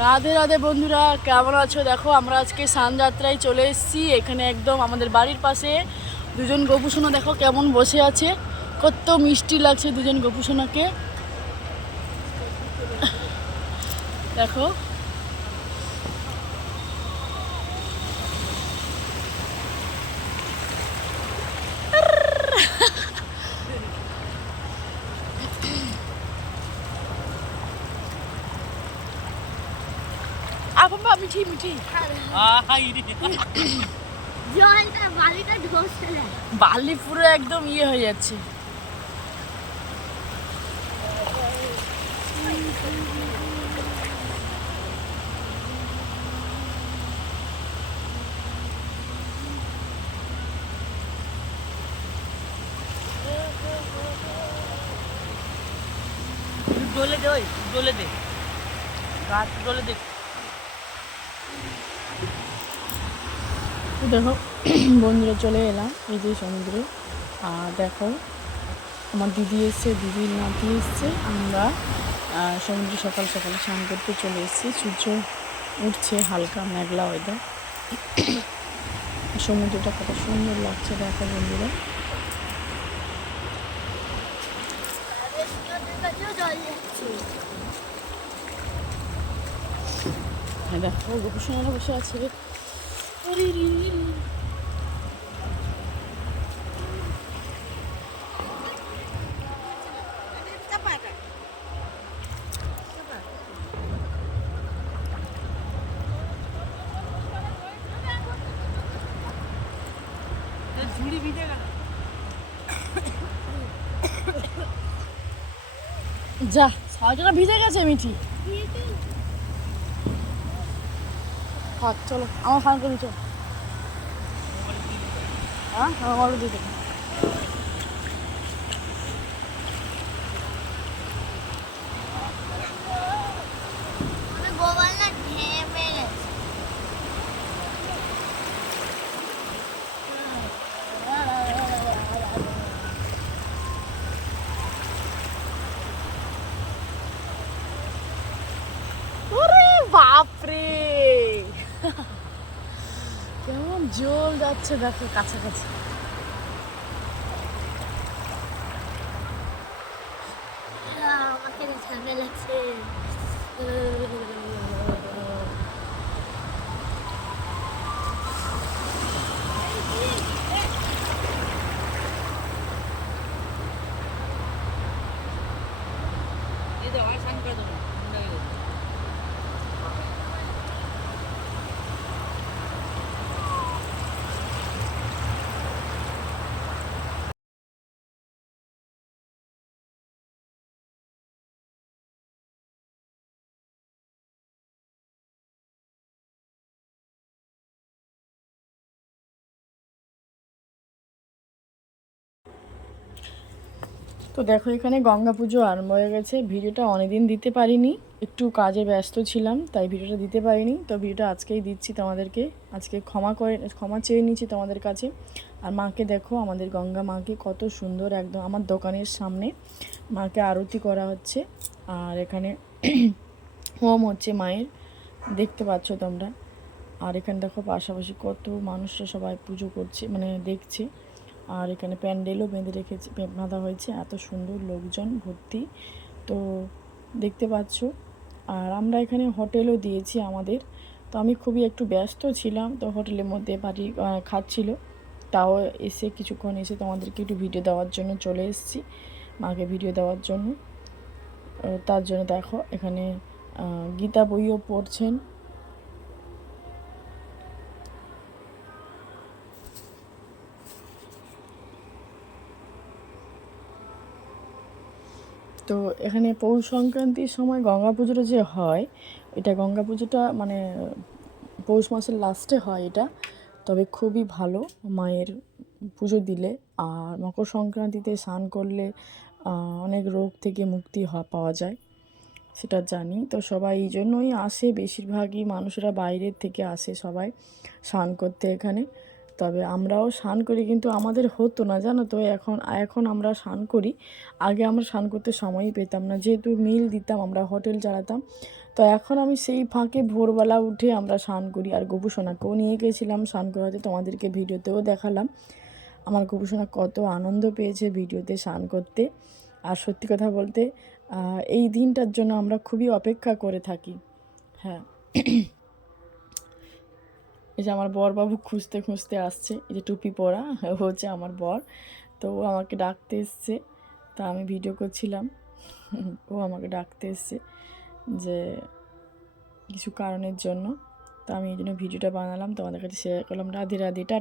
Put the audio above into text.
রাধে রাধে বন্ধুরা, কেমন আছো? দেখো, আমরা আজকে সানযাত্রায় চলে এসেছি। এখানে একদম আমাদের বাড়ির পাশে দুজন গোপুসোনা, দেখো কেমন বসে আছে। কত মিষ্টি লাগছে দুজন গোপুসোনাকে। দেখো আপা মিঠি মিঠি জলটা বালিটা ঢসছে বালি পুরো একদম ইয়ে হয়ে যাচ্ছে। ডলে দে ওই ডলে দে। গাছ ডলে দে। দেখো বন্ধুরা চলে এলাম এই যে সমুদ্রে। আর দেখো, আমার দিদি এসছে, দিদির নাতি এসছে। আমরা সমুদ্রে সকাল সকালে স্নান করতে চলে এসেছি। সূর্য উঠছে, হালকা মেঘলা ওয়েদার সমুদ্রটা কত সুন্দর লাগছে, দেখো বন্ধুরা। হ্যাঁ দেখো গোপুসোনারা বসে আছে যা সারাটা ভিজে গেছে মিঠি। থাক চলো আমার খান করি চলো। হ্যাঁ আমার দিতে জল যাচ্ছে দেখো কাছাকাছি আহ, আমাকে ঝামে লাগছে দিয়ে দাও আর স্নান করে দেবো ঠান্ডা হয়ে যাবে। তো দেখো, এখানে গঙ্গা পুজো আরম্ভ হয়ে গেছে। ভিডিওটা অনেকদিন দিতে পারিনি, একটু কাজে ব্যস্ত ছিলাম, তাই ভিডিওটা দিতে পারিনি। তো ভিডিওটা আজকেই দিচ্ছি তোমাদেরকে। আজকে ক্ষমা করে, ক্ষমা চেয়ে নিচ্ছি তোমাদের কাছে। আর মাকে দেখো, আমাদের গঙ্গা মাকে কত সুন্দর একদম আমার দোকানের সামনে মাকে আরতি করা হচ্ছে। আর এখানে হোম হচ্ছে মায়ের, দেখতে পাচ্ছ তোমরা। আর এখানে দেখো, পাশাপাশি কত মানুষরা সবাই পুজো করছে মানে দেখছে। আর এখানে প্যান্ডেলও বেঁধে রেখেছে বাঁধা হয়েছে। এত সুন্দর লোকজন ভর্তি। তো দেখতে পাচ্ছ। আর আমরা এখানে হোটেলও দিয়েছি আমাদের। তো আমি খুবই একটু ব্যস্ত ছিলাম, তো হোটেলের মধ্যে পার্টি খাচ্ছিল তাও এসে কিছুক্ষণ এসে তোমাদেরকে একটু ভিডিও দেওয়ার জন্য চলে এসেছি, মাকে ভিডিও দেওয়ার জন্য। তার জন্য দেখো, এখানে গীতা বইও পড়ছেন। তো এখানে পৌষ সংক্রান্তির সময় গঙ্গা পুজোটা যে হয়, এটা গঙ্গা পুজোটা মানে পৌষ মাসের লাস্টে হয় এটা। তবে খুবই ভালো মায়ের পুজো দিলে। আর মকর সংক্রান্তিতে স্নান করলে অনেক রোগ থেকে মুক্তি পাওয়া যায়, সেটা জানি। তো সবাই এই জন্যই আসে, বেশিরভাগই মানুষেরা বাইরের থেকে আসে সবাই স্নান করতে এখানে। তবে আমরাও স্নান করি, কিন্তু আমাদের হতো না, জানো তো? এখন এখন আমরা স্নান করি। আগে আমরা স্নান করতে সময়ই পেতাম না, যেহেতু মিল দিতাম, আমরা হোটেল চালাতাম। তো এখন আমি সেই ফাঁকে ভোরবেলা উঠে আমরা স্নান করি। আর গোপুসোনাকেও নিয়ে গেছিলাম স্নান করাতে, তোমাদেরকে ভিডিওতেও দেখালাম। আমার গোপুসোনা কত আনন্দ পেয়েছে ভিডিওতে স্নান করতে। আর সত্যি কথা বলতে এই দিনটার জন্য আমরা খুবই অপেক্ষা করে থাকি। হ্যাঁ। এই যে আমার বরবাবু খুঁজতে খুঁজতে আসছে, এই যে টুপি পরা হচ্ছে আমার বর। তো ও আমাকে ডাকতে এসছে, তা আমি ভিডিও করছিলাম। ও আমাকে ডাকতে এসছে যে কিছু কারণের জন্য। তা আমি এই জন্য ভিডিওটা বানালাম, তোমাদের কাছে শেয়ার করলাম। রাধে রাধে, টাটা।